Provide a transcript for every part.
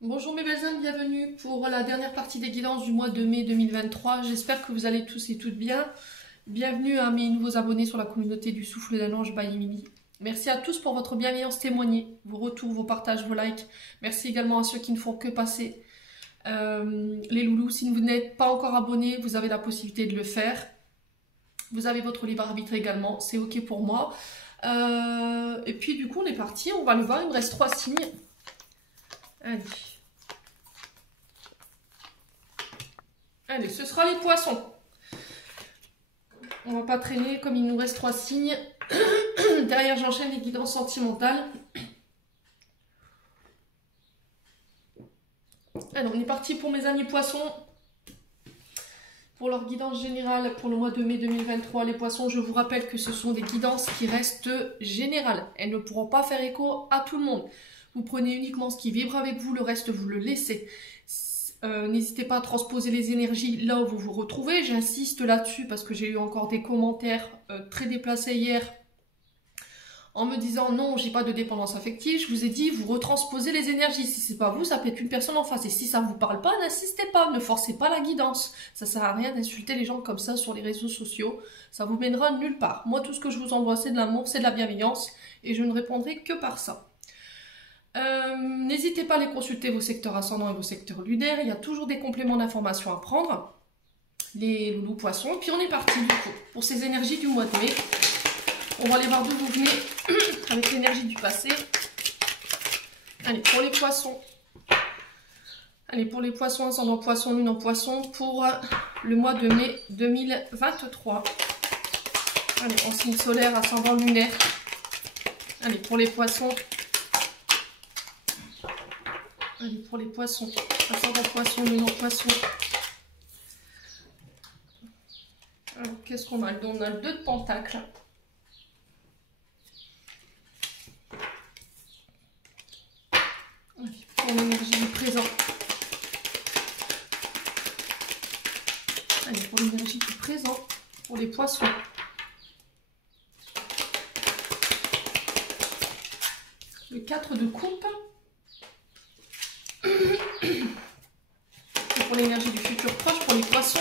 Bonjour mes belles âmes, bienvenue pour la dernière partie des guidances du mois de mai 2023. J'espère que vous allez tous et toutes bien. Bienvenue à mes nouveaux abonnés sur la communauté du Souffle d'un Ange by Mimi. Merci à tous pour votre bienveillance témoignée, vos retours, vos partages, vos likes. Merci également à ceux qui ne font que passer. Les loulous, si vous n'êtes pas encore abonnés, vous avez la possibilité de le faire. Vous avez votre libre arbitre également, c'est ok pour moi. Et puis du coup on est parti, on va le voir, il me reste 3 signes. Allez. Allez, ce sera les poissons. On va pas traîner comme il nous reste 3 signes. Derrière, j'enchaîne les guidances sentimentales. Alors, on est parti pour mes amis poissons. Pour leur guidance générale pour le mois de mai 2023, les poissons, je vous rappelle que ce sont des guidances qui restent générales. Elles ne pourront pas faire écho à tout le monde. Vous prenez uniquement ce qui vibre avec vous, le reste vous le laissez. N'hésitez pas à transposer les énergies là où vous vous retrouvez. J'insiste là-dessus parce que j'ai eu encore des commentaires très déplacés hier en me disant non, j'ai pas de dépendance affective. Je vous ai dit, vous retransposez les énergies. Si c'est pas vous, ça peut être une personne en face. Et si ça vous parle pas, n'insistez pas, ne forcez pas la guidance. Ça sert à rien d'insulter les gens comme ça sur les réseaux sociaux. Ça vous mènera nulle part. Moi, tout ce que je vous envoie, c'est de l'amour, c'est de la bienveillance. Et je ne répondrai que par ça. N'hésitez pas à aller consulter vos secteurs ascendants et vos secteurs lunaires. Il y a toujours des compléments d'informations à prendre. Les loulous poissons. Puis on est parti du coup pour ces énergies du mois de mai. On va aller voir d'où vous venez avec l'énergie du passé. Allez, pour les poissons. Allez, pour les poissons, ascendant poisson, lune en poisson, pour le mois de mai 2023. Allez, en signe solaire, ascendant lunaire. Allez, pour les poissons. Allez, pour les poissons, ascendant poisson, lune en poisson. Alors, qu'est-ce qu'on a? On a le 2 de pentacles. Allez, pour l'énergie du présent. Allez, pour l'énergie du présent, pour les poissons. Le 4 de coupe. Et pour l'énergie du futur proche, pour les poissons,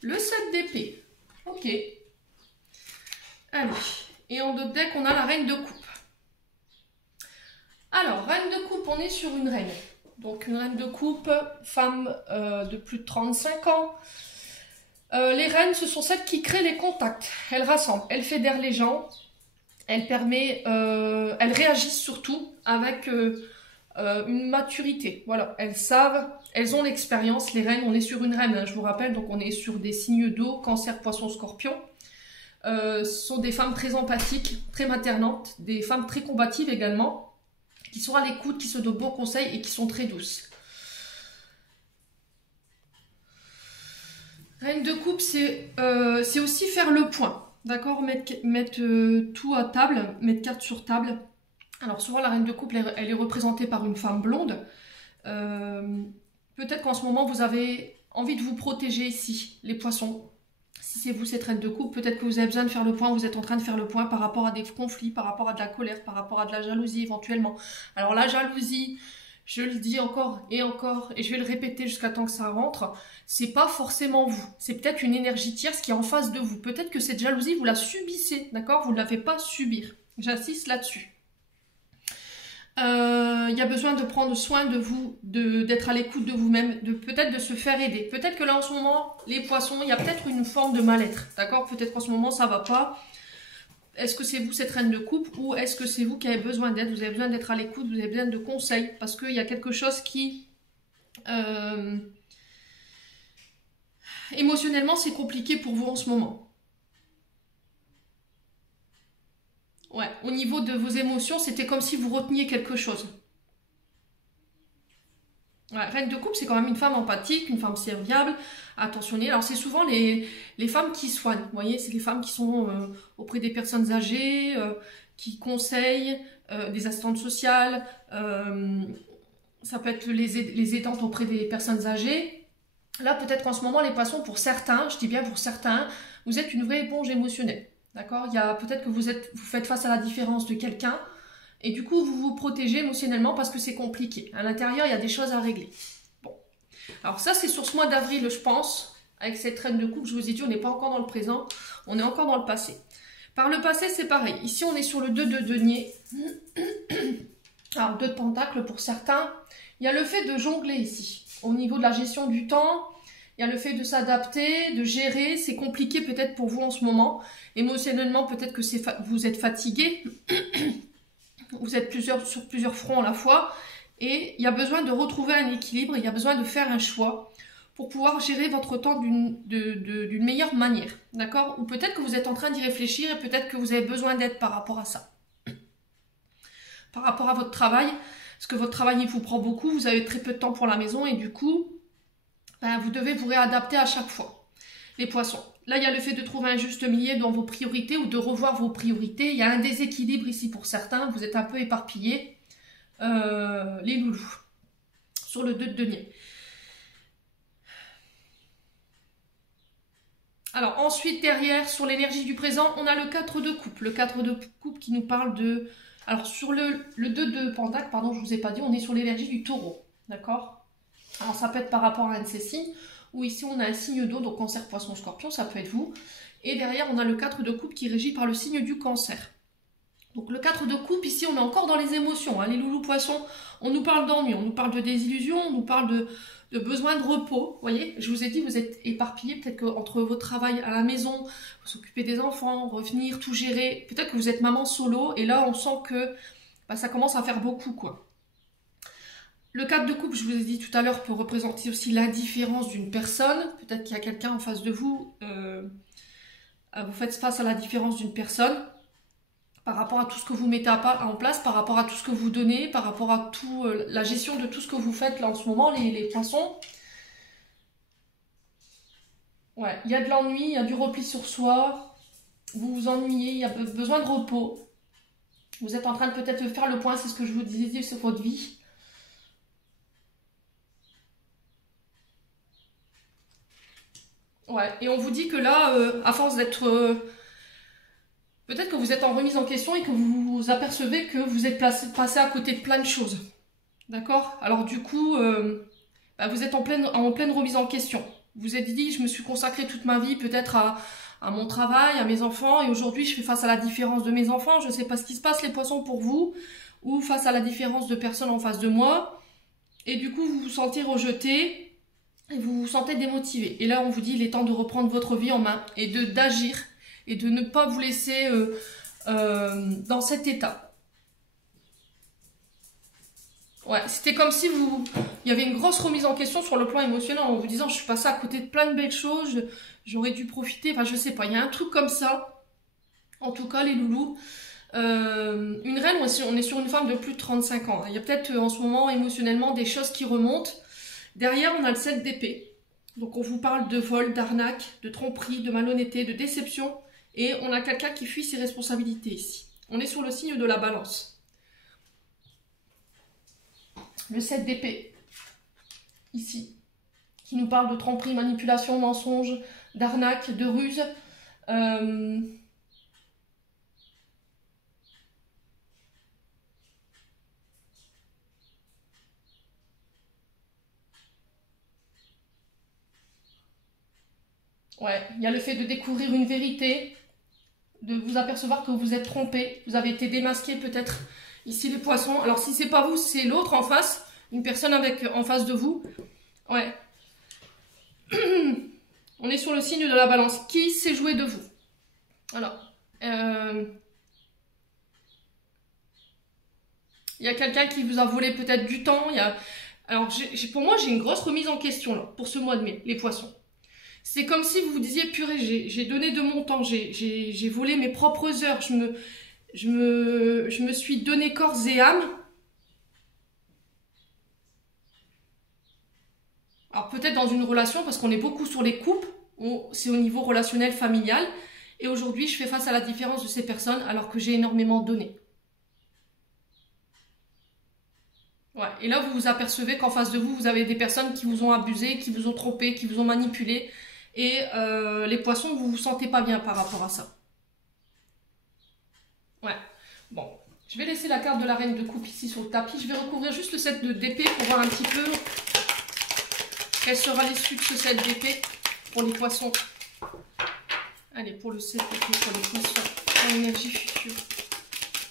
le 7 d'épée. Ok. Allez. Et en dos de deck, on a la reine de coupe. Alors, reine de coupe, on est sur une reine. Donc, une reine de coupe, femme de plus de 35 ans. Les reines, ce sont celles qui créent les contacts. Elles rassemblent, elles fédèrent les gens. Elles réagissent surtout avec une maturité. Voilà, elles savent, elles ont l'expérience. Les reines, on est sur une reine, hein, je vous rappelle, donc on est sur des signes d'eau, cancer, poisson, scorpion. Ce sont des femmes très empathiques, très maternantes, des femmes très combatives également, qui sont à l'écoute, qui se donnent bons conseils et qui sont très douces. Reine de coupe, c'est aussi faire le point, d'accord, mettre tout à table, mettre carte sur table. Alors souvent la reine de couple, elle est représentée par une femme blonde. Peut-être qu'en ce moment vous avez envie de vous protéger ici, les poissons. Si c'est vous cette reine de couple, peut-être que vous avez besoin de faire le point, vous êtes en train de faire le point par rapport à des conflits, par rapport à de la colère, par rapport à de la jalousie éventuellement. Alors la jalousie, je le dis encore, et je vais le répéter jusqu'à temps que ça rentre, c'est pas forcément vous. C'est peut-être une énergie tierce qui est en face de vous. Peut-être que cette jalousie, vous la subissez, d'accord? Vous ne la faites pas subir. J'insiste là-dessus. Il y a besoin de prendre soin de vous, d'être à l'écoute de vous-même, peut-être de se faire aider. Peut-être que là en ce moment, les poissons, il y a peut-être une forme de mal-être, d'accord? Peut-être qu'en ce moment ça va pas. Est-ce que c'est vous cette reine de coupe ou est-ce que c'est vous qui avez besoin d'aide? Vous avez besoin d'être à l'écoute, vous avez besoin de conseils parce qu'il y a quelque chose qui émotionnellement c'est compliqué pour vous en ce moment. Ouais, au niveau de vos émotions, c'était comme si vous reteniez quelque chose. Ouais, reine de coupe, c'est quand même une femme empathique, une femme serviable, attentionnée. Alors c'est souvent les femmes qui soignent, vous voyez, c'est les femmes qui sont auprès des personnes âgées, qui conseillent, des assistantes sociales, ça peut être les aidantes auprès des personnes âgées. Là, peut-être qu'en ce moment, les poissons, pour certains, je dis bien pour certains, vous êtes une vraie éponge émotionnelle. D'accord? Il y a peut-être que vous faites face à la différence de quelqu'un Et du coup, vous vous protégez émotionnellement parce que c'est compliqué. À l'intérieur, il y a des choses à régler. Bon. Alors ça, c'est sur ce mois d'avril, je pense. Avec cette reine de coupe, je vous ai dit, on n'est pas encore dans le présent. On est encore dans le passé. Par le passé, c'est pareil. Ici, on est sur le 2 de denier. Alors, 2 de pentacle pour certains. Il y a le fait de jongler ici. Au niveau de la gestion du temps, il y a le fait de s'adapter, de gérer. C'est compliqué peut-être pour vous en ce moment. Émotionnellement, peut-être que vous êtes fatigué. Vous êtes sur plusieurs fronts à la fois. Et il y a besoin de retrouver un équilibre. Il y a besoin de faire un choix pour pouvoir gérer votre temps d'une meilleure manière. D'accord? Ou peut-être que vous êtes en train d'y réfléchir et peut-être que vous avez besoin d'aide par rapport à ça. Par rapport à votre travail, parce que votre travail il vous prend beaucoup, vous avez très peu de temps pour la maison et du coup, ben, vous devez vous réadapter à chaque fois. Les poissons. Là, il y a le fait de trouver un juste milieu dans vos priorités ou de revoir vos priorités. Il y a un déséquilibre ici pour certains, vous êtes un peu éparpillés. Les loulous. Sur le 2 de denier. Alors ensuite, derrière, sur l'énergie du présent, on a le 4 de coupe. Le 4 de coupe qui nous parle de... Alors sur le 2 de pentacle, pardon, je ne vous ai pas dit, on est sur l'énergie du taureau. D'accord? Alors ça peut être par rapport à un de ces signes, ou ici on a un signe d'eau, donc cancer, poisson, scorpion, ça peut être vous. Et derrière, on a le 4 de coupe qui est régi par le signe du cancer. Donc le 4 de coupe, ici on est encore dans les émotions. Hein. Les loulous poissons, on nous parle d'ennui, on nous parle de désillusion, on nous parle de besoin de repos. Vous voyez, je vous ai dit, vous êtes éparpillés, peut-être qu'entre votre travail à la maison, vous s'occuper des enfants, revenir, tout gérer. Peut-être que vous êtes maman solo et là on sent que bah, ça commence à faire beaucoup, quoi. Le 4 de coupe, je vous ai dit tout à l'heure, peut représenter aussi l'indifférence d'une personne. Peut-être qu'il y a quelqu'un en face de vous, vous faites face à la différence d'une personne. Par rapport à tout ce que vous mettez en place, par rapport à tout ce que vous donnez, par rapport à tout, la gestion de tout ce que vous faites là en ce moment, les poissons. Ouais, il y a de l'ennui, il y a du repli sur soi, vous vous ennuyez, il y a besoin de repos. Vous êtes en train de peut-être faire le point, c'est ce que je vous disais sur votre vie. Ouais, et on vous dit que là, à force d'être... peut-être que vous êtes en remise en question et que vous vous apercevez que vous êtes passé à côté de plein de choses. D'accord? Alors du coup, bah, vous êtes en pleine remise en question. Vous vous êtes dit, je me suis consacrée toute ma vie peut-être à mon travail, à mes enfants, et aujourd'hui je fais face à la différence de mes enfants. Je ne sais pas ce qui se passe les poissons pour vous, ou face à la différence de personnes en face de moi. Et du coup, vous vous sentez rejeté, et vous vous sentez démotivé. Et là, on vous dit, il est temps de reprendre votre vie en main, et d'agir, et de ne pas vous laisser dans cet état. Ouais, c'était comme si il y avait une grosse remise en question sur le plan émotionnel en vous disant je suis passée à côté de plein de belles choses, j'aurais dû profiter, enfin je sais pas, il y a un truc comme ça. En tout cas, les loulous. Une reine, on est sur une femme de plus de 35 ans. Il y a peut-être en ce moment émotionnellement des choses qui remontent. Derrière, on a le 7 d'épée. Donc on vous parle de vol, d'arnaque, de tromperie, de malhonnêteté, de déception. Et on a quelqu'un qui fuit ses responsabilités ici. On est sur le signe de la balance. Le 7 d'épée, ici, qui nous parle de tromperie, manipulation, mensonge, d'arnaque, de ruse. Ouais, il y a le fait de découvrir une vérité, de vous apercevoir que vous êtes trompé, vous avez été démasqué peut-être. Ici les poissons, alors si c'est pas vous, c'est l'autre en face, une personne en face de vous. Ouais. On est sur le signe de la balance. Qui s'est joué de vous? Alors, il y a quelqu'un qui vous a volé peut-être du temps. Alors, pour moi, j'ai une grosse remise en question là, pour ce mois de mai, les poissons. C'est comme si vous vous disiez, purée, j'ai donné de mon temps, j'ai volé mes propres heures, je me suis donné corps et âme. Alors peut-être dans une relation, parce qu'on est beaucoup sur les couples, c'est au niveau relationnel, familial. Et aujourd'hui, je fais face à la différence de ces personnes alors que j'ai énormément donné. Ouais. Et là, vous vous apercevez qu'en face de vous, vous avez des personnes qui vous ont abusé, qui vous ont trompé, qui vous ont manipulé. Et les poissons, vous vous sentez pas bien par rapport à ça. Ouais. Bon. Je vais laisser la carte de la reine de coupe ici sur le tapis. Je vais recouvrir juste le set d'épée pour voir un petit peu quelle sera l'issue de ce set d'épée pour les poissons. Allez, pour le set d'épée pour les poissons en énergie future.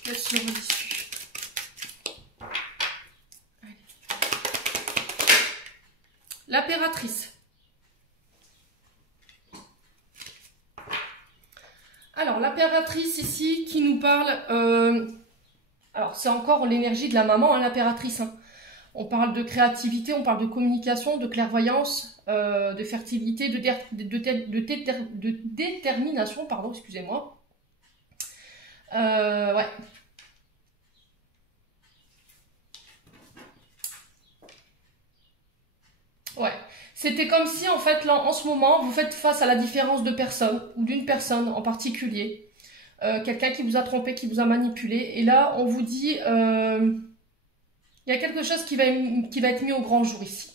Quelle sera l'issue? L'impératrice. Alors, l'impératrice ici qui nous parle... alors, c'est encore l'énergie de la maman, hein, l'impératrice. Hein. On parle de créativité, on parle de communication, de clairvoyance, de fertilité, de détermination, pardon, excusez-moi. Ouais. Ouais. C'était comme si, en fait, là, en ce moment, vous faites face à la différence de personne, ou d'une personne en particulier. Quelqu'un qui vous a trompé, qui vous a manipulé. Et là, on vous dit, il y a quelque chose qui va être mis au grand jour ici.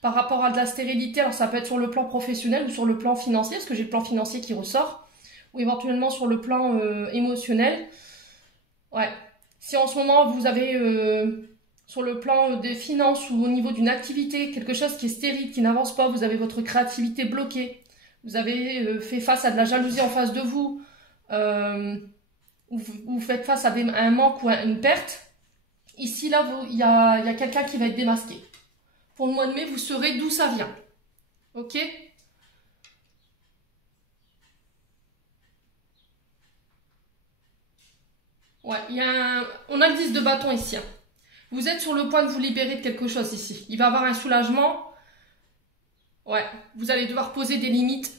Par rapport à de la stérilité, alors ça peut être sur le plan professionnel ou sur le plan financier, parce que j'ai le plan financier qui ressort, ou éventuellement sur le plan émotionnel. Ouais. Si en ce moment, vous avez, sur le plan des finances ou au niveau d'une activité, quelque chose qui est stérile, qui n'avance pas, vous avez votre créativité bloquée, vous avez fait face à de la jalousie en face de vous, vous faites face à un manque ou à une perte, ici, là, il y a quelqu'un qui va être démasqué. Pour le mois de mai, vous saurez d'où ça vient. Ok? Ouais, on a le 10 de bâton ici. Hein. Vous êtes sur le point de vous libérer de quelque chose ici. Il va y avoir un soulagement. Ouais, vous allez devoir poser des limites.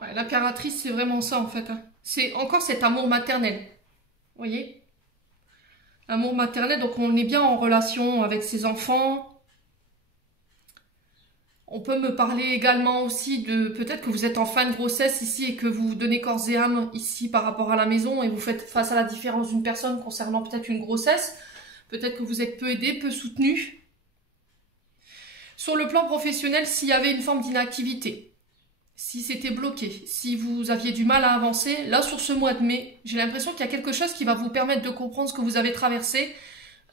Ouais, l'impératrice, c'est vraiment ça en fait. Hein. C'est encore cet amour maternel. Vous voyez? Amour maternel, donc on est bien en relation avec ses enfants. On peut me parler également aussi de peut-être que vous êtes en fin de grossesse ici et que vous vous donnez corps et âme ici par rapport à la maison et vous faites face à la différence d'une personne concernant peut-être une grossesse. Peut-être que vous êtes peu aidé, peu soutenu. Sur le plan professionnel, s'il y avait une forme d'inactivité, si c'était bloqué, si vous aviez du mal à avancer, là sur ce mois de mai, j'ai l'impression qu'il y a quelque chose qui va vous permettre de comprendre ce que vous avez traversé.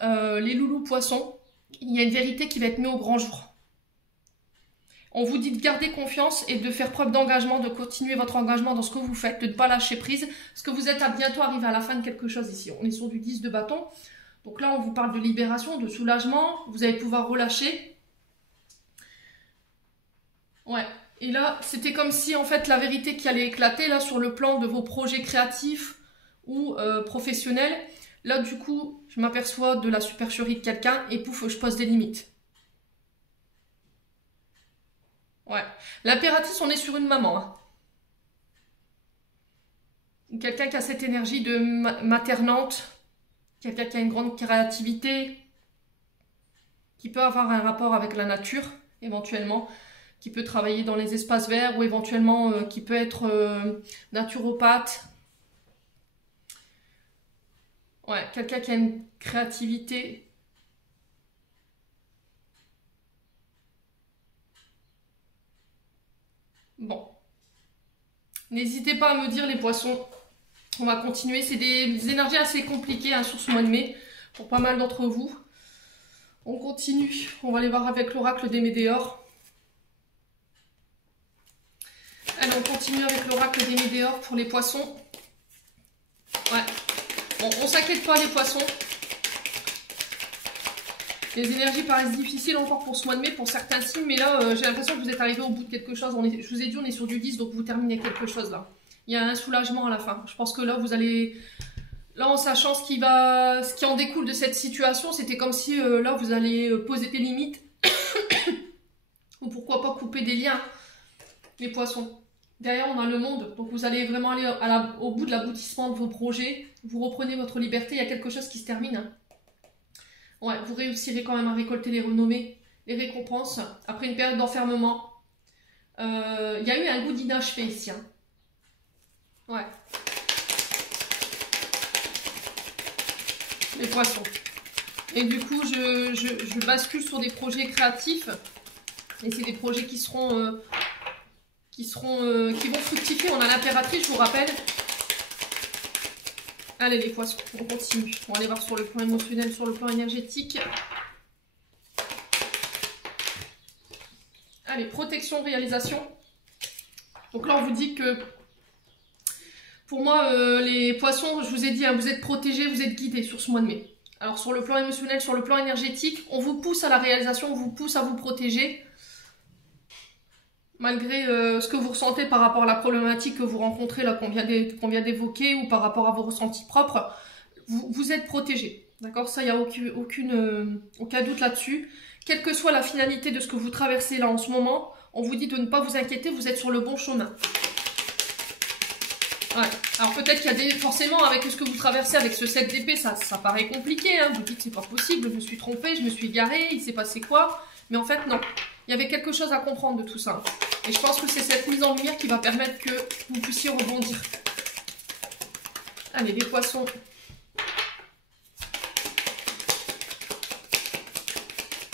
Les loulous poissons, il y a une vérité qui va être mise au grand jour. On vous dit de garder confiance et de faire preuve d'engagement, de continuer votre engagement dans ce que vous faites, de ne pas lâcher prise, parce que vous êtes à bientôt arrivé à la fin de quelque chose ici. On est sur du 10 de bâton. Donc là, on vous parle de libération, de soulagement. Vous allez pouvoir relâcher. Ouais. Et là, c'était comme si, en fait, la vérité qui allait éclater, là, sur le plan de vos projets créatifs ou professionnels. Là, du coup, je m'aperçois de la supercherie de quelqu'un et pouf, je pose des limites. Ouais. L'impératrice, on est sur une maman. Hein. Quelqu'un qui a cette énergie de maternante. Quelqu'un qui a une grande créativité. Qui peut avoir un rapport avec la nature, éventuellement. Qui peut travailler dans les espaces verts ou éventuellement qui peut être naturopathe. Ouais, quelqu'un qui a une créativité. Bon. N'hésitez pas à me dire les poissons. On va continuer. C'est des énergies assez compliquées hein, sur ce mois de mai. Pour pas mal d'entre vous. On continue. On va aller voir avec l'oracle des Médéors. Allez, on continue avec l'oracle des Médéors pour les poissons. Ouais. Bon, on s'inquiète pas les poissons. Les énergies paraissent difficiles encore pour ce mois de mai, pour certains signes, mais là, j'ai l'impression que vous êtes arrivé au bout de quelque chose. Je vous ai dit, on est sur du 10, donc vous terminez quelque chose là. Il y a un soulagement à la fin. Je pense que là, vous allez... Là, en sachant ce qui en découle de cette situation, c'était comme si, là, vous allez poser des limites. Ou pourquoi pas couper des liens, les poissons. Derrière, on a le monde, donc vous allez vraiment aller au bout de l'aboutissement de vos projets. Vous reprenez votre liberté, il y a quelque chose qui se termine. Hein. Ouais, vous réussirez quand même à récolter les renommées, les récompenses, après une période d'enfermement. Il y a eu un goût d'inachevé ici. Hein. Ouais. Les poissons. Et du coup, je bascule sur des projets créatifs. Et c'est des projets qui seront qui vont fructifier. On a l'impératrice, je vous rappelle. Allez les poissons, on continue. On va aller voir sur le plan émotionnel, sur le plan énergétique. Allez, protection, réalisation. Donc là, on vous dit que, pour moi, les poissons, je vous ai dit, hein, vous êtes protégés, vous êtes guidés sur ce mois de mai. Alors, sur le plan émotionnel, sur le plan énergétique, on vous pousse à la réalisation, on vous pousse à vous protéger. Malgré ce que vous ressentez par rapport à la problématique que vous rencontrez, là, qu'on vient d'évoquer, ou par rapport à vos ressentis propres, vous êtes protégés. D'accord? Ça, il n'y a aucun doute là-dessus. Quelle que soit la finalité de ce que vous traversez là en ce moment, on vous dit de ne pas vous inquiéter, vous êtes sur le bon chemin. Ouais. Alors peut-être qu'il y a forcément avec ce que vous traversez avec ce 7 d'épée, ça paraît compliqué, hein. Vous dites c'est pas possible, je me suis trompée, je me suis égarée, il s'est passé quoi? Mais en fait non, il y avait quelque chose à comprendre de tout ça. Et je pense que c'est cette mise en lumière qui va permettre que vous puissiez rebondir. Allez les poissons.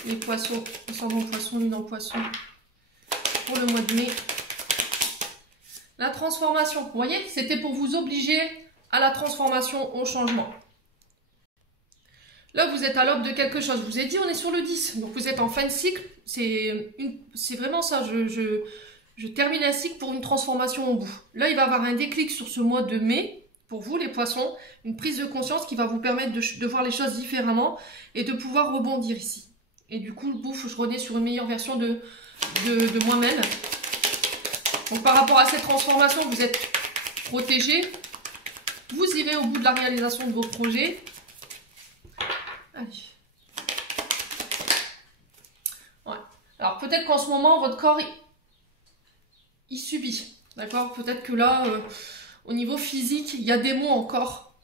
Les poissons, ascendant poisson, lune en poisson, pour le mois de mai. La transformation, vous voyez, c'était pour vous obliger à la transformation, au changement. Là, vous êtes à l'aube de quelque chose. Je vous ai dit, on est sur le 10, donc vous êtes en fin de cycle. C'est vraiment ça, je termine un cycle pour une transformation au bout. Là, il va y avoir un déclic sur ce mois de mai, pour vous les poissons, une prise de conscience qui va vous permettre de voir les choses différemment et de pouvoir rebondir ici. Et du coup, je renais sur une meilleure version de moi-même. Donc par rapport à cette transformation, vous êtes protégé. Vous irez au bout de la réalisation de vos projets. Allez. Ouais. Alors peut-être qu'en ce moment, votre corps, il subit. D'accord? Peut-être que là, au niveau physique, il y a des mots encore.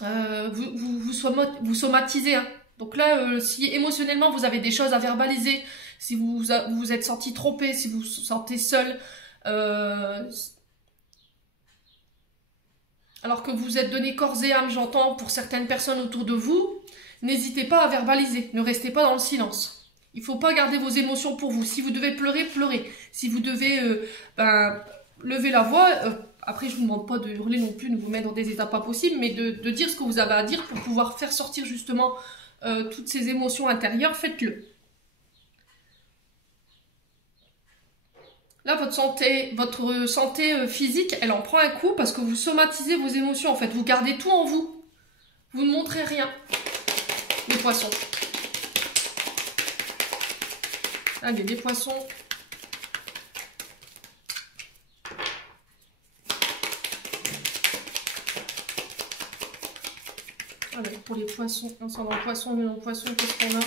Vous somatisez, hein. Donc là, si émotionnellement vous avez des choses à verbaliser, si vous vous êtes senti trompé, si vous vous sentez seul, alors que vous êtes donné corps et âme, j'entends, pour certaines personnes autour de vous, n'hésitez pas à verbaliser, ne restez pas dans le silence. Il ne faut pas garder vos émotions pour vous. Si vous devez pleurer, pleurez. Si vous devez lever la voix, après je ne vous demande pas de hurler non plus, de vous mettre dans des états pas possibles, mais de dire ce que vous avez à dire pour pouvoir faire sortir justement toutes ces émotions intérieures, faites-le. Là, votre santé physique, elle en prend un coup parce que vous somatisez vos émotions. En fait, vous gardez tout en vous. Vous ne montrez rien, les poissons. Allez, les poissons. Allez, pour les poissons, on s'en va en poisson, mais en poisson, qu'est-ce qu'on a?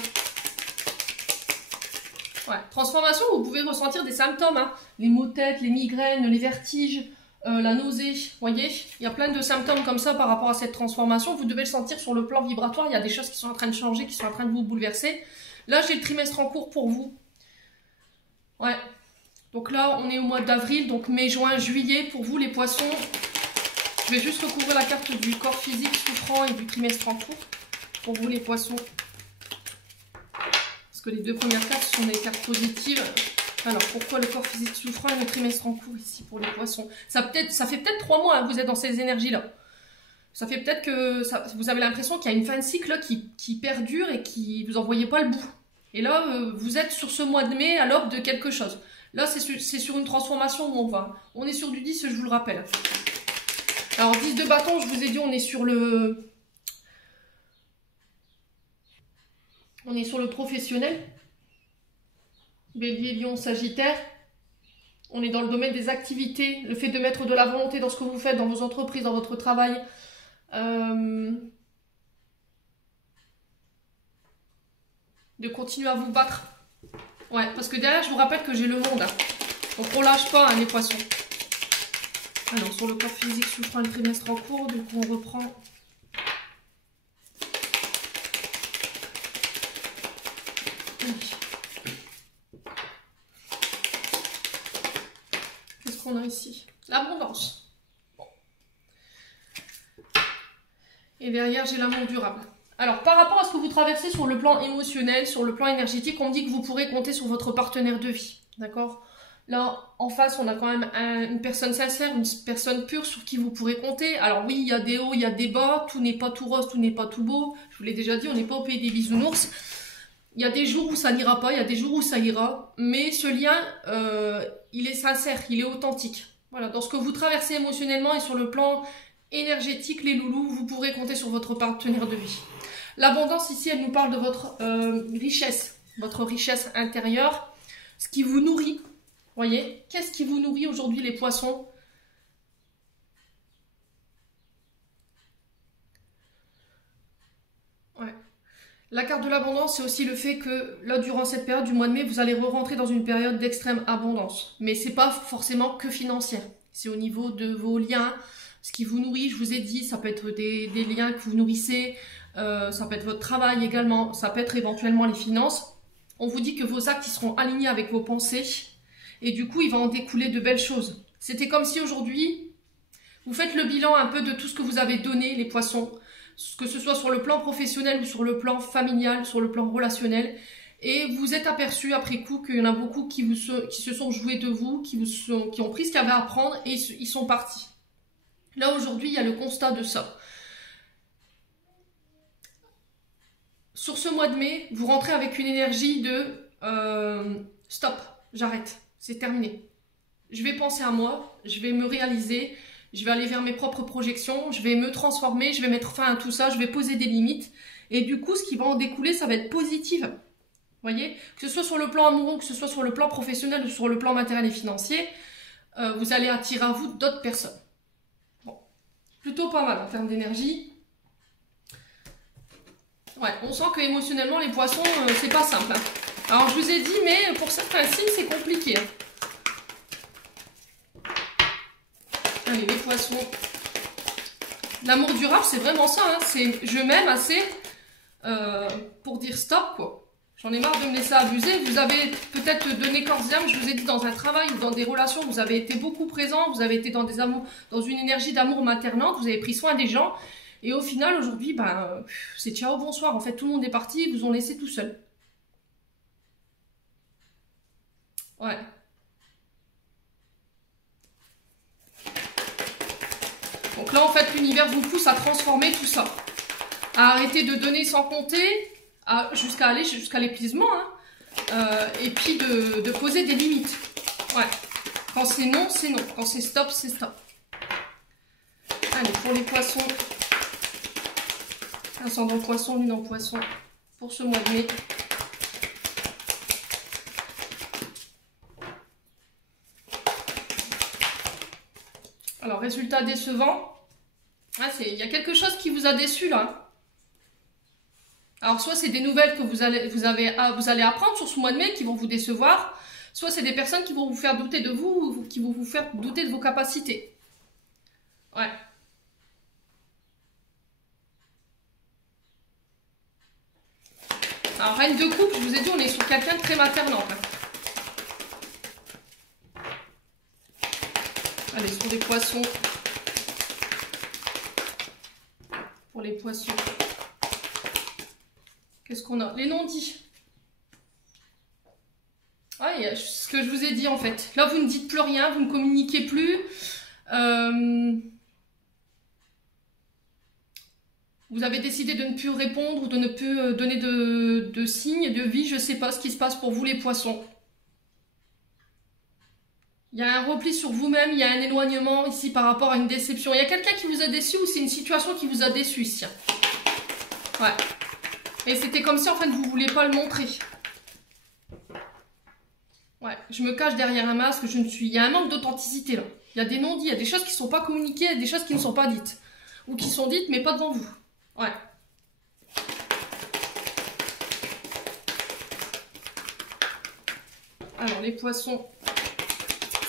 Ouais, transformation, vous pouvez ressentir des symptômes, hein. Les maux de tête, les migraines, les vertiges, la nausée, vous voyez, il y a plein de symptômes comme ça par rapport à cette transformation. Vous devez le sentir sur le plan vibratoire, il y a des choses qui sont en train de changer, qui sont en train de vous bouleverser. Là, j'ai le trimestre en cours pour vous. Ouais, donc là, on est au mois d'avril, donc mai, juin, juillet, pour vous les poissons. Je vais juste recouvrir la carte du corps physique souffrant et du trimestre en cours, pour vous les poissons. Parce que les deux premières cartes sont des cartes positives. Alors, pourquoi le corps physique souffrant et le trimestre en cours ici pour les poissons? Ça fait peut-être 3 mois que vous êtes dans ces énergies-là. Ça fait peut-être que vous avez l'impression qu'il y a une fin de cycle là, qui perdure et qui vous n'en voyez pas le bout. Et là, vous êtes sur ce mois de mai à l'aube de quelque chose. Là, c'est sur une transformation où on va. On est sur du 10, je vous le rappelle. Alors, 10 de bâton, je vous ai dit, on est sur le... On est sur le professionnel. Bélier, Lion, Sagittaire. On est dans le domaine des activités, le fait de mettre de la volonté dans ce que vous faites, dans vos entreprises, dans votre travail. De continuer à vous battre. Ouais, parce que derrière, je vous rappelle que j'ai le monde. Hein. Donc on lâche pas, hein, les poissons. Alors, sur le corps physique, souffrant le trimestre en cours, donc on reprend... Qu'est-ce qu'on a ici? L'abondance. Bon. Et derrière, j'ai l'amour durable. Alors, par rapport à ce que vous traversez sur le plan émotionnel, sur le plan énergétique, on me dit que vous pourrez compter sur votre partenaire de vie. D'accord? Là, en face, on a quand même une personne sincère, une personne pure sur qui vous pourrez compter. Alors oui, il y a des hauts, il y a des bas, tout n'est pas tout rose, tout n'est pas tout beau. Je vous l'ai déjà dit, on n'est pas au pays des bisounours. Il y a des jours où ça n'ira pas, il y a des jours où ça ira. Mais ce lien, il est sincère, il est authentique. Voilà, dans ce que vous traversez émotionnellement et sur le plan énergétique, les loulous, vous pourrez compter sur votre partenaire de vie. L'abondance ici, elle nous parle de votre richesse intérieure, ce qui vous nourrit. Voyez, qu'est-ce qui vous nourrit aujourd'hui les poissons? Ouais. La carte de l'abondance, c'est aussi le fait que là, durant cette période du mois de mai, vous allez re-rentrer dans une période d'extrême abondance. Mais c'est pas forcément que financière. C'est au niveau de vos liens, ce qui vous nourrit. Je vous ai dit, ça peut être des liens que vous nourrissez, ça peut être votre travail également, ça peut être éventuellement les finances. On vous dit que vos actes ils seront alignés avec vos pensées et du coup, il va en découler de belles choses. C'était comme si aujourd'hui, vous faites le bilan un peu de tout ce que vous avez donné, les poissons, que ce soit sur le plan professionnel ou sur le plan familial, sur le plan relationnel. Et vous êtes aperçu après coup qu'il y en a beaucoup qui se sont joués de vous, qui ont pris ce qu'il y avait à prendre et ils sont partis. Là, aujourd'hui, il y a le constat de ça. Sur ce mois de mai, vous rentrez avec une énergie de stop, j'arrête, c'est terminé. Je vais penser à moi, je vais me réaliser, je vais aller vers mes propres projections, je vais me transformer, je vais mettre fin à tout ça, je vais poser des limites. Et du coup, ce qui va en découler, ça va être positif. Vous voyez, que ce soit sur le plan amoureux, que ce soit sur le plan professionnel ou sur le plan matériel et financier, vous allez attirer à vous d'autres personnes. Bon, plutôt pas mal en termes d'énergie. Ouais, on sent que émotionnellement, les poissons, c'est pas simple. Hein. Alors, je vous ai dit, mais pour certains signes, c'est compliqué. Hein. Allez, les poissons. L'amour durable, c'est vraiment ça. Hein. C'est je m'aime assez pour dire stop, quoi. J'en ai marre de me laisser abuser. Vous avez peut-être donné corps et âme, je vous ai dit, dans un travail ou dans des relations, vous avez été beaucoup présent, vous avez été dans des amours, dans une énergie d'amour maternante, vous avez pris soin des gens. Et au final, aujourd'hui, ben, c'est ciao, bonsoir. En fait, tout le monde est parti, ils vous ont laissé tout seul. Ouais. Donc là, en fait, l'univers vous pousse à transformer tout ça. À arrêter de donner sans compter, jusqu'à aller jusqu'à l'épuisement. Hein. Et puis de poser des limites. Ouais. Quand c'est non, c'est non. Quand c'est stop, c'est stop. Allez, pour les poissons. Ascendant poisson, lune en poisson. Pour ce mois de mai. Alors, résultat décevant. Ah, il y a quelque chose qui vous a déçu là. Alors, soit c'est des nouvelles que vous allez apprendre sur ce mois de mai qui vont vous décevoir, soit c'est des personnes qui vont vous faire douter de vous, qui vont vous faire douter de vos capacités. Ouais. Alors, reine de coupe, je vous ai dit, on est sur quelqu'un de très maternant. Hein. Allez, sur les poissons. Pour les poissons. Qu'est-ce qu'on a? Les non-dits. Ah, il y a ce que je vous ai dit en fait. Là, vous ne dites plus rien, vous ne communiquez plus. Vous avez décidé de ne plus répondre ou de ne plus donner de signes de vie. Je ne sais pas ce qui se passe pour vous les poissons. Il y a un repli sur vous-même, il y a un éloignement ici par rapport à une déception. Il y a quelqu'un qui vous a déçu ou c'est une situation qui vous a déçu ici. Ouais. Et c'était comme si en fait vous ne vouliez pas le montrer. Ouais, je me cache derrière un masque, il y a un manque d'authenticité là. Il y a des non-dits, il y a des choses qui ne sont pas communiquées, il y a des choses qui ne sont pas dites. Ou qui sont dites mais pas devant vous. Ouais. Alors les poissons.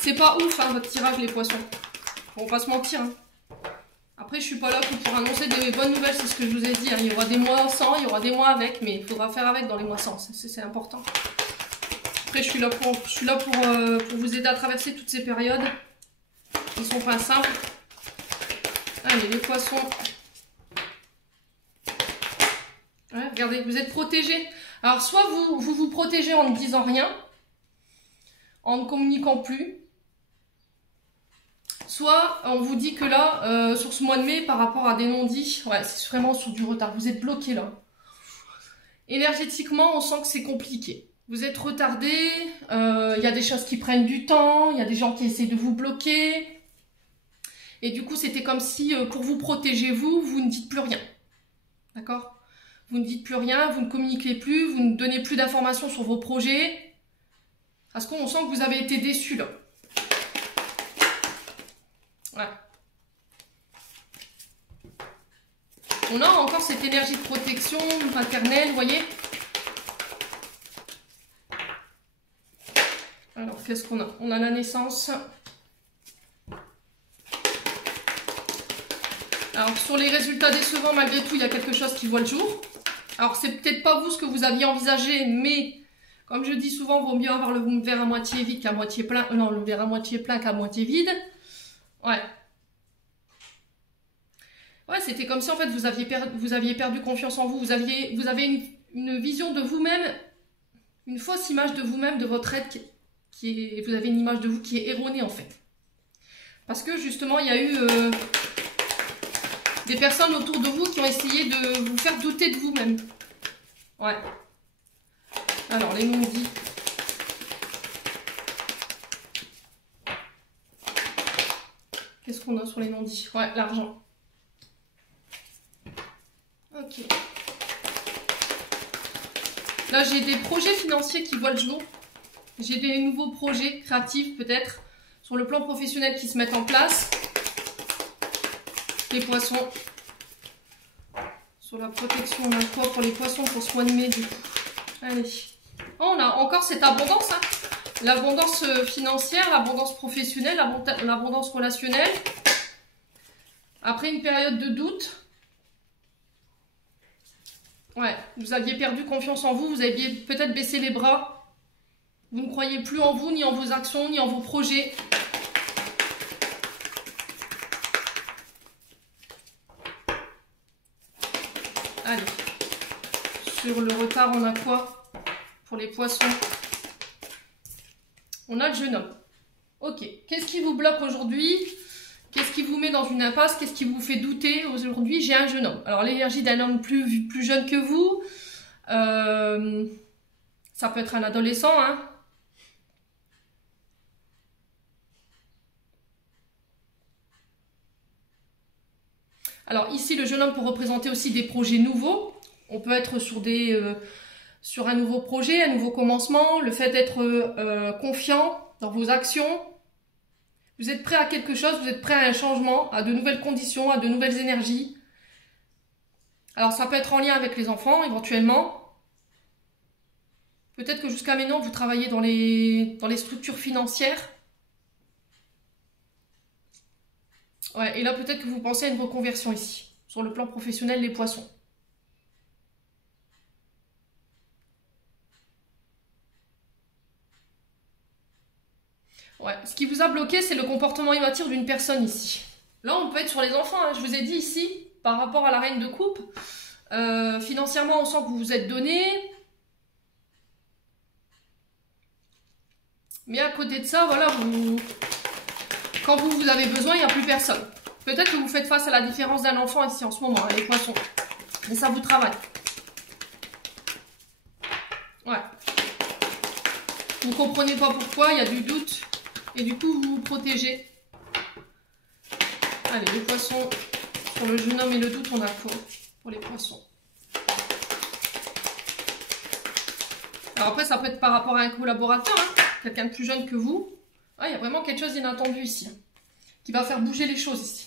C'est pas ouf hein, votre tirage les poissons. On va pas se mentir. Hein. Après je suis pas là que pour annoncer des bonnes nouvelles, c'est ce que je vous ai dit. Hein. Il y aura des mois sans, il y aura des mois avec, mais il faudra faire avec dans les mois sans. C'est important. Après je suis là pour vous aider à traverser toutes ces périodes. Qui sont pas simples. Allez les poissons. Ouais, regardez, vous êtes protégés. Alors soit vous protégez en ne disant rien. en ne communiquant plus. Soit on vous dit que là, sur ce mois de mai, par rapport à des non-dits, ouais, c'est vraiment sur du retard. Vous êtes bloqué là. Énergétiquement, on sent que c'est compliqué. Vous êtes retardé, il y a des choses qui prennent du temps, il y a des gens qui essaient de vous bloquer. Et du coup, c'était comme si, pour vous protéger, vous ne dites plus rien. D'accord? Vous ne dites plus rien, vous ne communiquez plus, vous ne donnez plus d'informations sur vos projets. Parce qu'on sent que vous avez été déçu là. Ouais. On a encore cette énergie de protection maternelle, vous voyez? Alors, qu'est-ce qu'on a? On a la naissance. Alors, sur les résultats décevants, malgré tout, il y a quelque chose qui voit le jour. Alors, c'est peut-être pas vous ce que vous aviez envisagé, mais comme je dis souvent, il vaut mieux avoir le verre à moitié vide qu'à moitié plein. Non, le verre à moitié plein qu'à moitié vide. Ouais. Ouais, c'était comme si, en fait, vous aviez perdu confiance en vous. Vous avez une vision de vous-même, une fausse image de vous-même, de votre être vous avez une image de vous qui est erronée en fait. Parce que justement, il y a eu des personnes autour de vous qui ont essayé de vous faire douter de vous-même. Ouais. Alors, les non-dits. Qu'est-ce qu'on a sur les non-dits? Ouais, l'argent. Ok. Là, j'ai des projets financiers qui voient le jour. J'ai des nouveaux projets créatifs peut-être sur le plan professionnel qui se mettent en place. Les poissons. Sur la protection, on a quoi pour les poissons pour ce mois de mai du coup? Allez. Oh, on a encore cette abondance. Hein. L'abondance financière, l'abondance professionnelle, l'abondance relationnelle. Après une période de doute. Ouais, vous aviez perdu confiance en vous. Vous aviez peut-être baissé les bras. Vous ne croyez plus en vous, ni en vos actions, ni en vos projets. Allez. Sur le retard, on a quoi pour les poissons? On a le jeune homme. Ok. Qu'est-ce qui vous bloque aujourd'hui? Qu'est-ce qui vous met dans une impasse? Qu'est-ce qui vous fait douter? Aujourd'hui, j'ai un jeune homme. Alors, l'énergie d'un homme plus jeune que vous. Ça peut être un adolescent, hein. Alors ici, le jeune homme peut représenter aussi des projets nouveaux. On peut être sur un nouveau projet, un nouveau commencement, le fait d'être confiant dans vos actions. Vous êtes prêt à quelque chose, vous êtes prêt à un changement, à de nouvelles conditions, à de nouvelles énergies. Alors ça peut être en lien avec les enfants éventuellement. Peut-être que jusqu'à maintenant, vous travaillez dans les structures financières. Ouais, et là, peut-être que vous pensez à une reconversion ici, sur le plan professionnel, les poissons. Ouais, ce qui vous a bloqué, c'est le comportement immature d'une personne ici. Là, on peut être sur les enfants, hein. Je vous ai dit ici, par rapport à la reine de coupe, financièrement, on sent que vous vous êtes donné. Mais à côté de ça, voilà, quand vous avez besoin, il n'y a plus personne. Peut-être que vous faites face à la différence d'un enfant ici en ce moment, hein, les poissons. Mais ça vous travaille. Ouais. Vous ne comprenez pas pourquoi, il y a du doute. Et du coup, vous vous protégez. Allez, les poissons, sur le jeune homme et le doute, on a quoi pour les poissons? Alors après, ça peut être par rapport à un collaborateur, hein, quelqu'un de plus jeune que vous. Ah, il y a vraiment quelque chose d'inattendu ici, hein, qui va faire bouger les choses ici.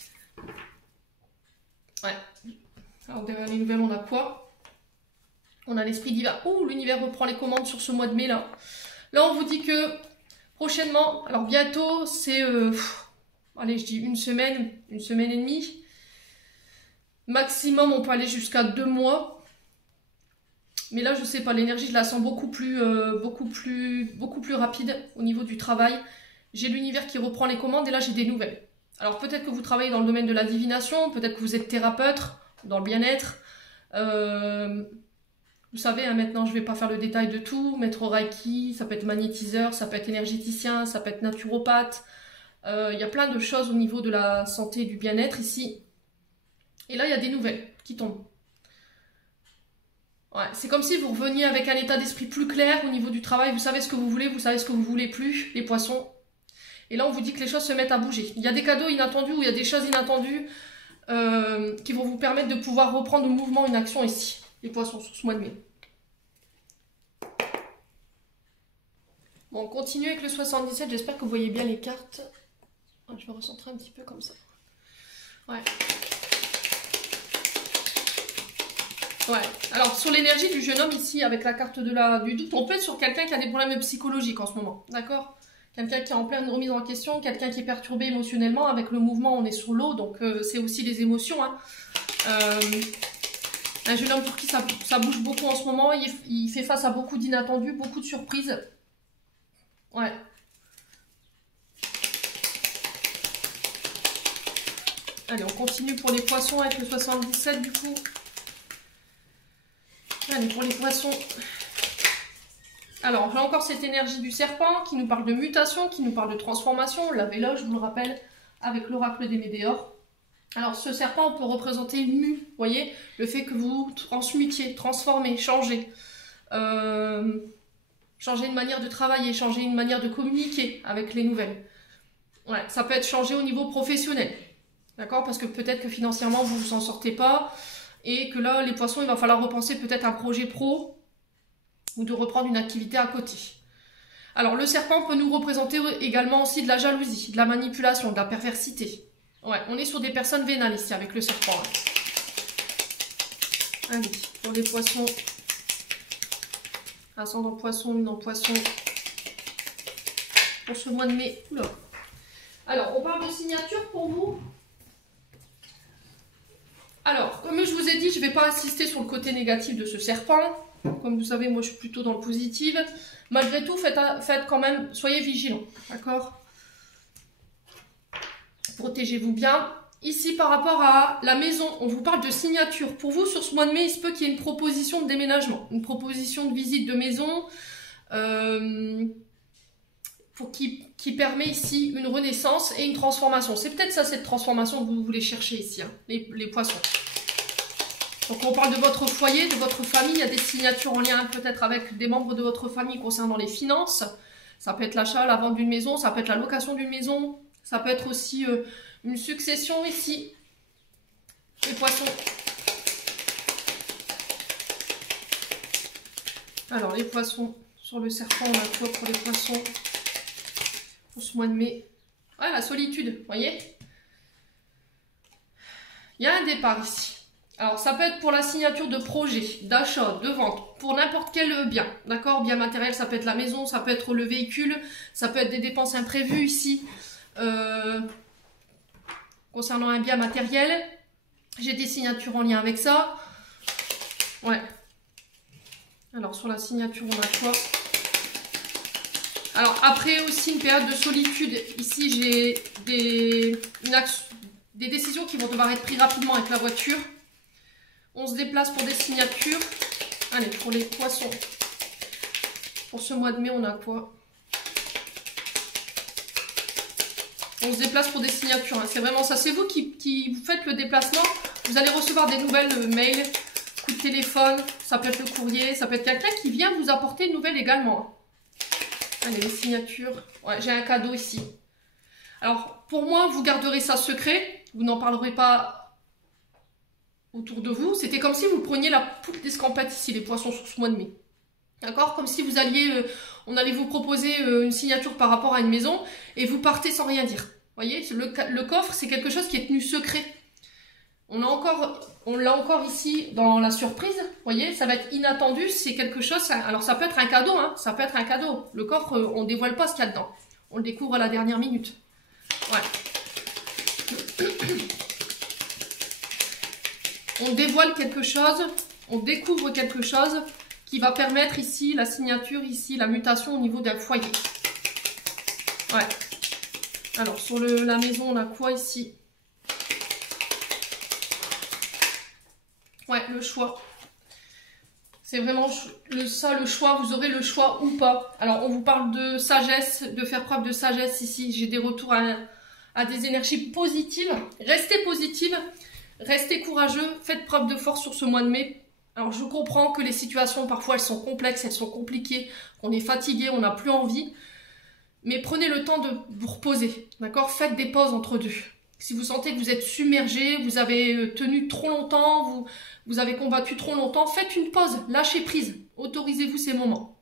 Ouais. Alors derrière les nouvelles, on a quoi? On a l'esprit divin. Oh, l'univers reprend les commandes sur ce mois de mai là. Là, on vous dit que prochainement, alors bientôt, c'est, allez, je dis une semaine et demie. Maximum, on peut aller jusqu'à 2 mois. Mais là, je sais pas, l'énergie, je la sens beaucoup plus rapide au niveau du travail. J'ai l'univers qui reprend les commandes et là, j'ai des nouvelles. Alors, peut-être que vous travaillez dans le domaine de la divination, peut-être que vous êtes thérapeute, dans le bien-être. Vous savez, hein, maintenant, je ne vais pas faire le détail de tout. Maître Reiki, ça peut être magnétiseur, ça peut être énergéticien, ça peut être naturopathe. Il y a plein de choses au niveau de la santé et du bien-être ici. Et là, il y a des nouvelles qui tombent. Ouais, c'est comme si vous reveniez avec un état d'esprit plus clair au niveau du travail. Vous savez ce que vous voulez, vous savez ce que vous voulez plus, les poissons. Et là, on vous dit que les choses se mettent à bouger. Il y a des cadeaux inattendus ou il y a des choses inattendues qui vont vous permettre de pouvoir reprendre le mouvement, une action ici. Les poissons sur ce mois de mai. Bon, on continue avec le 77. J'espère que vous voyez bien les cartes. Je vais recentrer un petit peu comme ça. Ouais. Ouais. Alors, sur l'énergie du jeune homme ici, avec la carte du doute, on peut être sur quelqu'un qui a des problèmes psychologiques en ce moment. D'accord? Quelqu'un qui est en pleine remise en question, quelqu'un qui est perturbé émotionnellement. Avec le mouvement, on est sur l'eau, donc c'est aussi les émotions. Hein. Un jeune homme pour qui ça bouge beaucoup en ce moment. Il fait face à beaucoup d'inattendus, beaucoup de surprises. Ouais. Allez, on continue pour les poissons avec le 77 du coup. Allez, pour les poissons. Alors, j'ai encore cette énergie du serpent qui nous parle de mutation, qui nous parle de transformation. On l'avait là, je vous le rappelle, avec l'oracle des Médéors. Alors, ce serpent, on peut représenter une mue, vous voyez, le fait que vous transmutiez, transformez, changez. Changer une manière de travailler, changer une manière de communiquer avec les nouvelles. Ouais, ça peut être changé au niveau professionnel. D'accord? Parce que peut-être que financièrement, vous ne vous en sortez pas. Et que là, les poissons, il va falloir repenser peut-être un projet pro ou de reprendre une activité à côté. Alors, le serpent peut nous représenter également aussi de la jalousie, de la manipulation, de la perversité. Ouais, on est sur des personnes vénales ici avec le serpent. Hein. Allez, pour les poissons, ascendant poisson, lune en poisson, pour ce mois de mai. Oula. Alors, on parle de signature pour vous. Alors, comme je vous ai dit, je ne vais pas insister sur le côté négatif de ce serpent. Comme vous savez, moi, je suis plutôt dans le positif. Malgré tout, faites quand même, soyez vigilants, d'accord? Protégez-vous bien. Ici, par rapport à la maison, on vous parle de signature. Pour vous, sur ce mois de mai, il se peut qu'il y ait une proposition de déménagement, une proposition de visite de maison, qui permet ici une renaissance et une transformation. C'est peut-être ça, cette transformation que vous voulez chercher ici, hein, les poissons. Donc on parle de votre foyer, de votre famille, il y a des signatures en lien peut-être avec des membres de votre famille concernant les finances. Ça peut être l'achat, la vente d'une maison, ça peut être la location d'une maison, ça peut être aussi une succession ici. Les poissons. Alors les poissons, sur le serpent, on a quoi pour les poissons pour ce mois de mai? Ouais, la solitude, vous voyez? Il y a un départ ici. Alors, ça peut être pour la signature de projet, d'achat, de vente, pour n'importe quel bien, d'accord? Bien matériel, ça peut être la maison, ça peut être le véhicule, ça peut être des dépenses imprévues ici. Concernant un bien matériel, j'ai des signatures en lien avec ça. Ouais. Alors, sur la signature, on a quoi? Alors, après aussi une période de solitude, ici, j'ai des décisions qui vont devoir être prises rapidement avec la voiture. On se déplace pour des signatures. Allez, pour les poissons. Pour ce mois de mai, on a quoi? On se déplace pour des signatures. Hein. C'est vraiment ça. C'est vous qui vous faites le déplacement. Vous allez recevoir des nouvelles mails, coup de téléphone. Ça peut être le courrier. Ça peut être quelqu'un qui vient vous apporter une nouvelle également. Allez, les signatures. Ouais, j'ai un cadeau ici. Alors, pour moi, vous garderez ça secret. Vous n'en parlerez pas autour de vous. C'était comme si vous preniez la poudre d'escampette ici, les poissons sur ce mois de mai. D'accord? Comme si vous alliez, on allait vous proposer une signature par rapport à une maison et vous partez sans rien dire. Vous voyez? Le coffre, c'est quelque chose qui est tenu secret. On l'a encore ici dans la surprise. Vous voyez? Ça va être inattendu. C'est quelque chose. Alors, ça peut être un cadeau. Hein, ça peut être un cadeau. Le coffre, on ne dévoile pas ce qu'il y a dedans. On le découvre à la dernière minute. Ouais. On dévoile quelque chose, on découvre quelque chose qui va permettre ici la signature, ici la mutation au niveau d'un foyer. Ouais. Alors sur la maison, on a quoi ici? Ouais, le choix. C'est vraiment ça le choix, vous aurez le choix ou pas. Alors on vous parle de sagesse, de faire preuve de sagesse ici. J'ai des retours à des énergies positives. Restez positive, restez courageux, faites preuve de force sur ce mois de mai. Alors je comprends que les situations parfois elles sont complexes, elles sont compliquées, on est fatigué, on n'a plus envie. Mais prenez le temps de vous reposer, d'accord? Faites des pauses entre deux. Si vous sentez que vous êtes submergé, vous avez tenu trop longtemps, vous avez combattu trop longtemps, faites une pause, lâchez prise, autorisez-vous ces moments.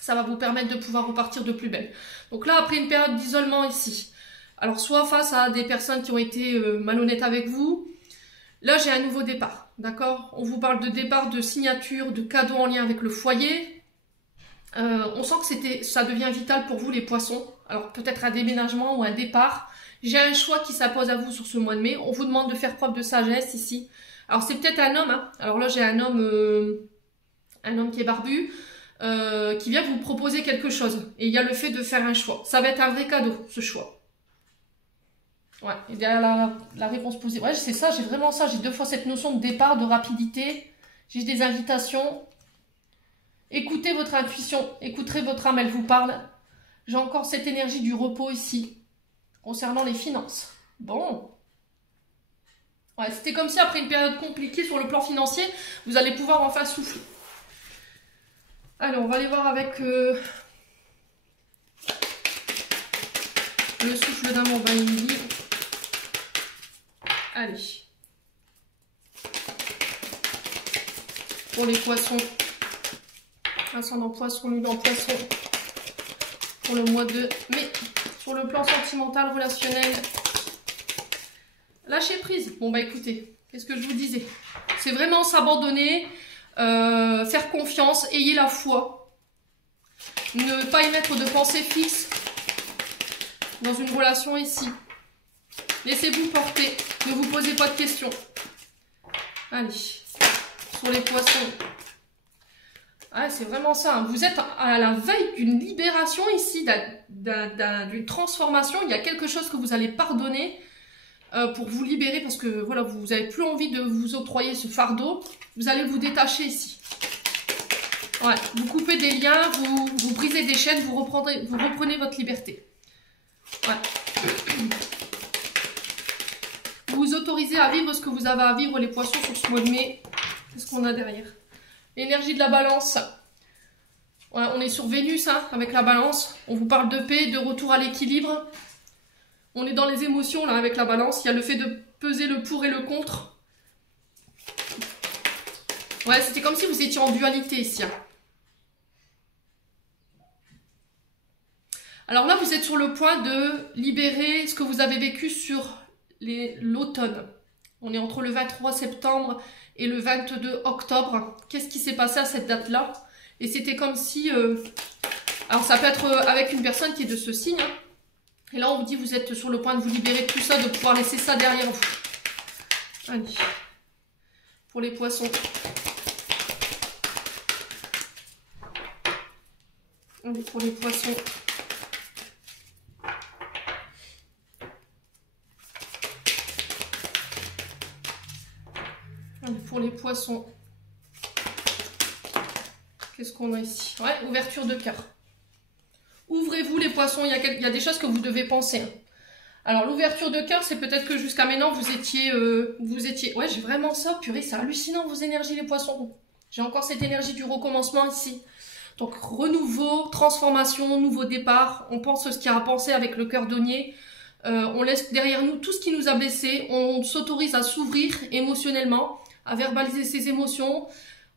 Ça va vous permettre de pouvoir repartir de plus belle. Donc là, après une période d'isolement ici, alors soit face à des personnes qui ont été malhonnêtes avec vous, là j'ai un nouveau départ, d'accord? On vous parle de départ, de signature, de cadeaux en lien avec le foyer. On sent que ça devient vital pour vous les poissons. Alors peut-être un déménagement ou un départ. J'ai un choix qui s'impose à vous sur ce mois de mai. On vous demande de faire preuve de sagesse ici. Alors c'est peut-être un homme. Hein. Alors là j'ai un homme qui est barbu, qui vient vous proposer quelque chose. Et il y a le fait de faire un choix. Ça va être un vrai cadeau, ce choix. Ouais, et derrière la réponse positive. Ouais, c'est ça, j'ai vraiment ça. J'ai deux fois cette notion de départ, de rapidité. J'ai des invitations. Écoutez votre intuition, écouterez votre âme, elle vous parle. J'ai encore cette énergie du repos ici. Concernant les finances. Bon. Ouais, c'était comme si après une période compliquée sur le plan financier, vous allez pouvoir enfin souffler. Allez, on va aller voir avec le souffle d'amour by Emily. Allez. Pour les poissons. Ascendant poisson, lune en poisson. Pour le mois de mai. Sur le plan sentimental, relationnel, lâchez prise. Bon bah écoutez, qu'est-ce que je vous disais? C'est vraiment s'abandonner, faire confiance, ayez la foi. Ne pas émettre de pensée fixe dans une relation ici. Laissez-vous porter, ne vous posez pas de questions. Allez, sur les poissons. Ah, c'est vraiment ça. Hein. Vous êtes à la veille d'une libération ici, d'une transformation. Il y a quelque chose que vous allez pardonner pour vous libérer parce que voilà, vous n'avez plus envie de vous octroyer ce fardeau. Vous allez vous détacher ici. Ouais, vous coupez des liens, vous brisez des chaînes, vous reprenez votre liberté. Ouais. Vous vous autorisez à vivre ce que vous avez à vivre, les poissons, sur ce mois de mai. Qu'est-ce qu'on a derrière? L'énergie de la balance. Ouais, on est sur Vénus hein, avec la balance. On vous parle de paix, de retour à l'équilibre. On est dans les émotions là avec la balance. Il y a le fait de peser le pour et le contre. Ouais, c'était comme si vous étiez en dualité ici. Hein. Alors là, vous êtes sur le point de libérer ce que vous avez vécu sur l'automne. On est entre le 23 septembre et le 22 octobre. Qu'est-ce qui s'est passé à cette date-là? Et c'était comme si... alors ça peut être avec une personne qui est de ce signe. Hein. Et là on vous dit vous êtes sur le point de vous libérer de tout ça, de pouvoir laisser ça derrière vous. Allez. Pour les poissons. Allez, pour les poissons. Pour les poissons, qu'est-ce qu'on a ici? Ouais, ouverture de cœur. Ouvrez-vous les poissons, il y a des choses que vous devez penser. Hein. Alors l'ouverture de cœur, c'est peut-être que jusqu'à maintenant vous étiez... Ouais, j'ai vraiment ça, purée, c'est hallucinant vos énergies les poissons. J'ai encore cette énergie du recommencement ici. Donc renouveau, transformation, nouveau départ. On pense ce qu'il y a à penser avec le cœur denier. On laisse derrière nous tout ce qui nous a blessés. On s'autorise à s'ouvrir émotionnellement, à verbaliser ses émotions,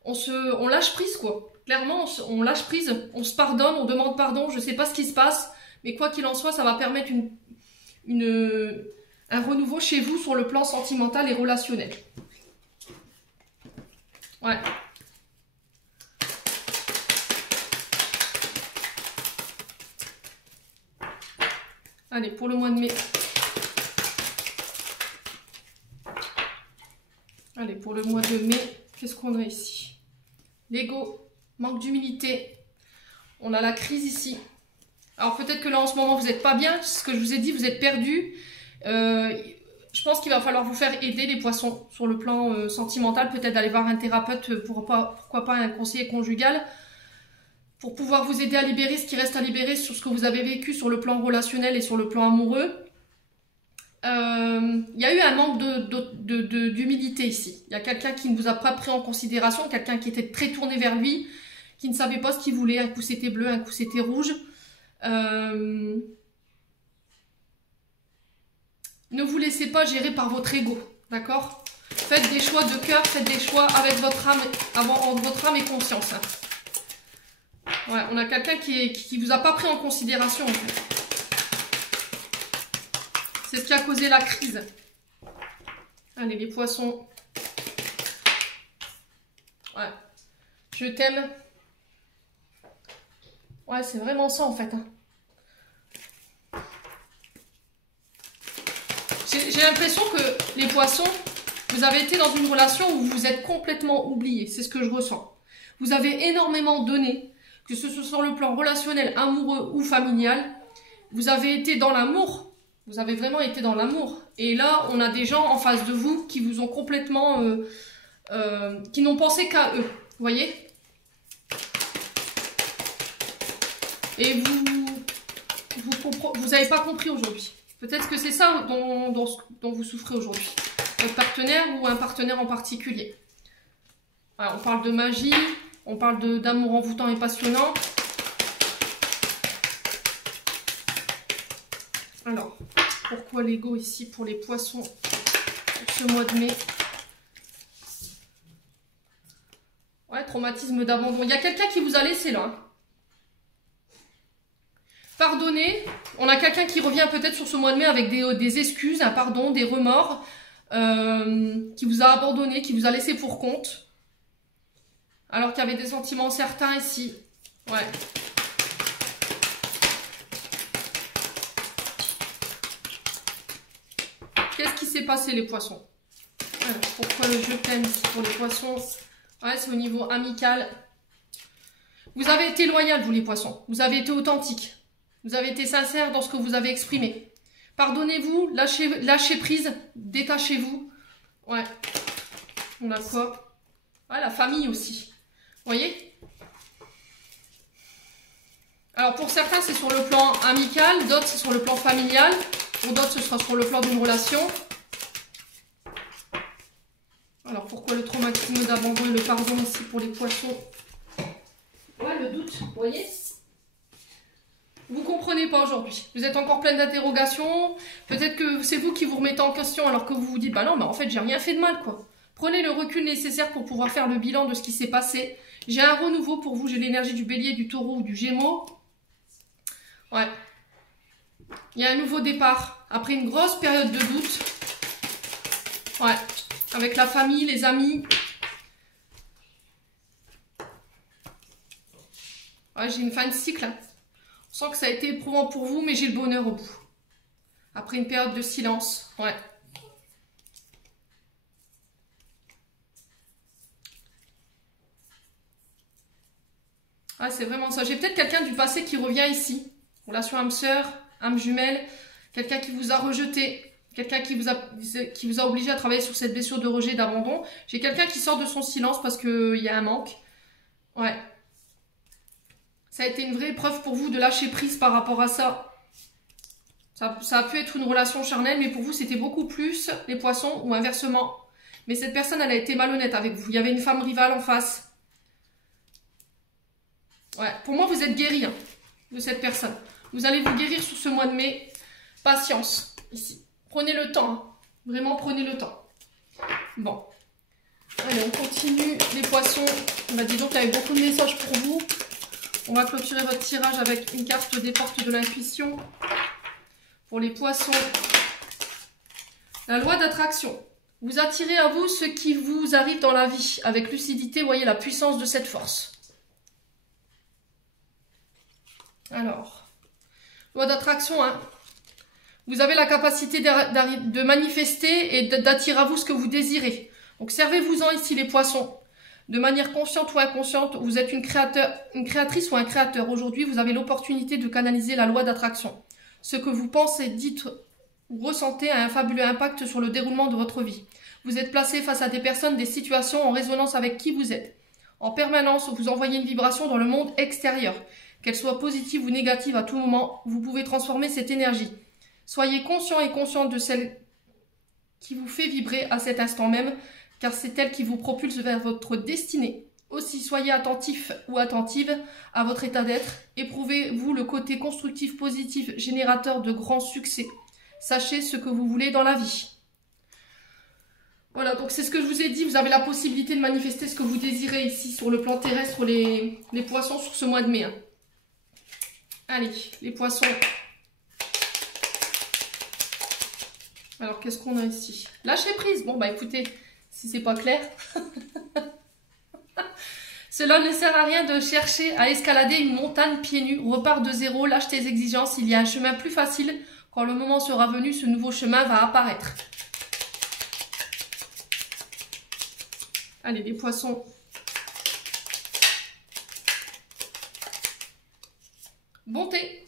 on lâche prise quoi. Clairement, on lâche prise, on se pardonne, on demande pardon, je sais pas ce qui se passe, mais quoi qu'il en soit, ça va permettre un renouveau chez vous sur le plan sentimental et relationnel. Ouais. Allez, pour le mois de mai. Allez, pour le mois de mai, qu'est-ce qu'on a ici? L'ego, manque d'humilité. On a la crise ici. Alors peut-être que là en ce moment vous n'êtes pas bien, ce que je vous ai dit, vous êtes perdu. Je je pense qu'il va falloir vous faire aider les poissons sur le plan sentimental, peut-être d'aller voir un thérapeute, pourquoi pas un conseiller conjugal, pour pouvoir vous aider à libérer ce qui reste à libérer sur ce que vous avez vécu sur le plan relationnel et sur le plan amoureux. Il y a eu un manque d'humilité ici. Il y a quelqu'un qui ne vous a pas pris en considération, quelqu'un qui était très tourné vers lui, qui ne savait pas ce qu'il voulait. Un coup c'était bleu, un coup c'était rouge. Ne vous laissez pas gérer par votre ego, d'accord? Faites des choix de cœur, faites des choix avec votre âme, votre âme et conscience. Ouais, on a quelqu'un qui vous a pas pris en considération en fait. C'est ce qui a causé la crise. Allez, les poissons. Ouais. Je t'aime. Ouais, c'est vraiment ça en fait. J'ai l'impression que les poissons, vous avez été dans une relation où vous êtes complètement oubliés. C'est ce que je ressens. Vous avez énormément donné, que ce soit sur le plan relationnel, amoureux ou familial. Vous avez été dans l'amour. Vous avez vraiment été dans l'amour. Et là, on a des gens en face de vous qui vous ont complètement... qui n'ont pensé qu'à eux. Vous voyez? Et vous n'avez pas compris aujourd'hui. Peut-être que c'est ça dont vous souffrez aujourd'hui. Votre partenaire ou un partenaire en particulier. Voilà, on parle de magie. On parle d'amour envoûtant et passionnant. Alors, pourquoi l'ego ici pour les poissons pour ce mois de mai? Ouais, traumatisme d'abandon. Il y a quelqu'un qui vous a laissé là. Pardonnez. On a quelqu'un qui revient peut-être sur ce mois de mai avec des excuses, un pardon, des remords, qui vous a abandonné, qui vous a laissé pour compte. Alors qu'il y avait des sentiments certains ici. Ouais. Qu'est-ce qui s'est passé les poissons? Alors, pourquoi le je t'aime ici pour les poissons? Ouais, c'est au niveau amical. Vous avez été loyal, vous les poissons. Vous avez été authentique. Vous avez été sincère dans ce que vous avez exprimé. Pardonnez-vous, lâchez prise, détachez-vous. Ouais. On a quoi? Ouais, la famille aussi. Vous voyez? Alors pour certains, c'est sur le plan amical, d'autres c'est sur le plan familial. Pour d'autres, ce sera sur le plan d'une relation. Alors, pourquoi le traumatisme d'abandon et le pardon ici pour les poissons? Ouais, le doute, vous voyez? Vous ne comprenez pas aujourd'hui. Vous êtes encore plein d'interrogations. Peut-être que c'est vous qui vous remettez en question alors que vous vous dites, bah non, bah en fait, j'ai rien fait de mal, quoi. Prenez le recul nécessaire pour pouvoir faire le bilan de ce qui s'est passé. J'ai un renouveau pour vous. J'ai l'énergie du bélier, du taureau ou du gémeaux. Ouais. Il y a un nouveau départ. Après une grosse période de doute. Ouais. Avec la famille, les amis. Ouais, j'ai une fin de cycle. On sent que ça a été éprouvant pour vous, mais j'ai le bonheur au bout. Après une période de silence. Ouais. Ah, c'est vraiment ça. J'ai peut-être quelqu'un du passé qui revient ici. Relation âme-sœur, âme jumelle. Quelqu'un qui vous a rejeté. Quelqu'un qui vous a obligé à travailler sur cette blessure de rejet, d'abandon. J'ai quelqu'un qui sort de son silence parce qu'il y a un manque. Ouais. Ça a été une vraie épreuve pour vous de lâcher prise par rapport à ça. Ça a pu être une relation charnelle, mais pour vous, c'était beaucoup plus les poissons ou inversement. Mais cette personne, elle a été malhonnête avec vous. Il y avait une femme rivale en face. Ouais. Pour moi, vous êtes guéri hein, de cette personne. Vous allez vous guérir sur ce mois de mai. Patience, ici. Prenez le temps, hein. Vraiment prenez le temps. Bon. Allez, on continue les poissons. On a dit donc qu'il y avait beaucoup de messages pour vous. On va clôturer votre tirage avec une carte des portes de l'intuition. Pour les poissons. La loi d'attraction. Vous attirez à vous ce qui vous arrive dans la vie. Avec lucidité, voyez la puissance de cette force. Alors, loi d'attraction, hein. Vous avez la capacité de manifester et d'attirer à vous ce que vous désirez. Donc, servez-vous-en ici les poissons. De manière consciente ou inconsciente, vous êtes une créatrice ou un créateur. Aujourd'hui, vous avez l'opportunité de canaliser la loi d'attraction. Ce que vous pensez, dites ou ressentez un fabuleux impact sur le déroulement de votre vie. Vous êtes placé face à des personnes, des situations en résonance avec qui vous êtes. En permanence, vous envoyez une vibration dans le monde extérieur. Qu'elle soit positive ou négative à tout moment, vous pouvez transformer cette énergie. Soyez conscient et consciente de celle qui vous fait vibrer à cet instant même, car c'est elle qui vous propulse vers votre destinée. Aussi, soyez attentif ou attentive à votre état d'être. Éprouvez-vous le côté constructif, positif, générateur de grands succès. Sachez ce que vous voulez dans la vie. Voilà, donc c'est ce que je vous ai dit. Vous avez la possibilité de manifester ce que vous désirez ici sur le plan terrestre, les poissons sur ce mois de mai. Hein. Allez, les poissons. Alors, qu'est-ce qu'on a ici? Lâcher prise. Bon, bah écoutez, si c'est pas clair... Cela ne sert à rien de chercher à escalader une montagne pieds nus. Repars de zéro, lâche tes exigences. Il y a un chemin plus facile. Quand le moment sera venu, ce nouveau chemin va apparaître. Allez, les poissons. Bonté.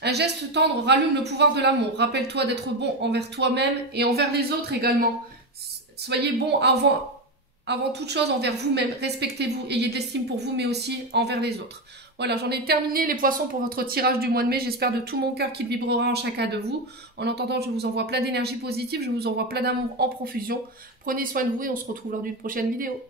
Un geste tendre rallume le pouvoir de l'amour. Rappelle-toi d'être bon envers toi-même et envers les autres également. Soyez bon avant toute chose envers vous-même. Respectez-vous, ayez de l'estime pour vous, mais aussi envers les autres. Voilà, j'en ai terminé les poissons pour votre tirage du mois de mai. J'espère de tout mon cœur qu'il vibrera en chacun de vous. En attendant, je vous envoie plein d'énergie positive. Je vous envoie plein d'amour en profusion. Prenez soin de vous et on se retrouve lors d'une prochaine vidéo.